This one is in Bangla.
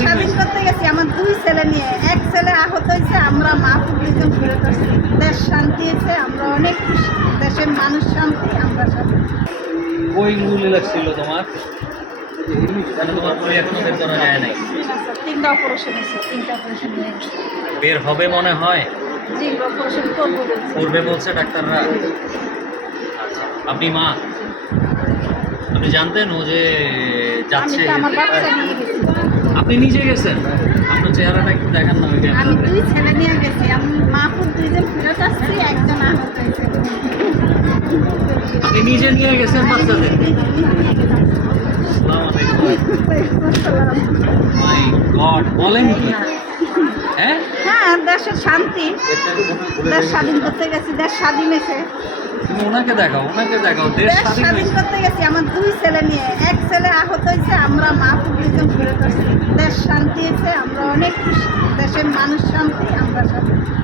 স্বাধীন করতে গেছি আমার দুই ছেলে নিয়ে। এক ছেলে আহত হয়েছে আমরা মা ফিরে করছি দেশ শান্তি হয়েছে আমরা অনেক খুশি। দেশের মানুষ শান্তি আমরা শান্তি। ওই লাগছিল তোমার। বের করা যায় নাই। তিনটা অপারেশন হয়েছে তিনটা অপারেশন বের হবে মনে হয়? জি অপারেশন করব বলছে। করবে বলছে ডাক্তাররা? আচ্ছা আপনি মা? আপনি জানতেন ও যে যাচ্ছে? আপনি নিজে গেছেন? আপনার চেহারাটা একটু দেখান না ওই আমি দুই ছেলে নিয়ে গেছি। আমি মা পুত দুইজন ফেরত আসছি একজন আহত হয়েছে। আপনি নিজে নিয়ে গেছেন বাচ্চাদের? বলেন কি? হ্যাঁ? হ্যাঁ দেশের শান্তি। দেশ স্বাধীন করতে গেছি দেশ স্বাধীন হয়েছে। তুমি ওনাকে দেখাও ওনাকে দেখাও দেশ স্বাধীন করতে গেছি আমার দুই ছেলে নিয়ে এক ছেলে আহত হয়েছে মা পুলিশজন দেশ শান্তি হয়েছে আমরা অনেক খুশি। দেশের মানুষ শান্তি আমরা শান্তি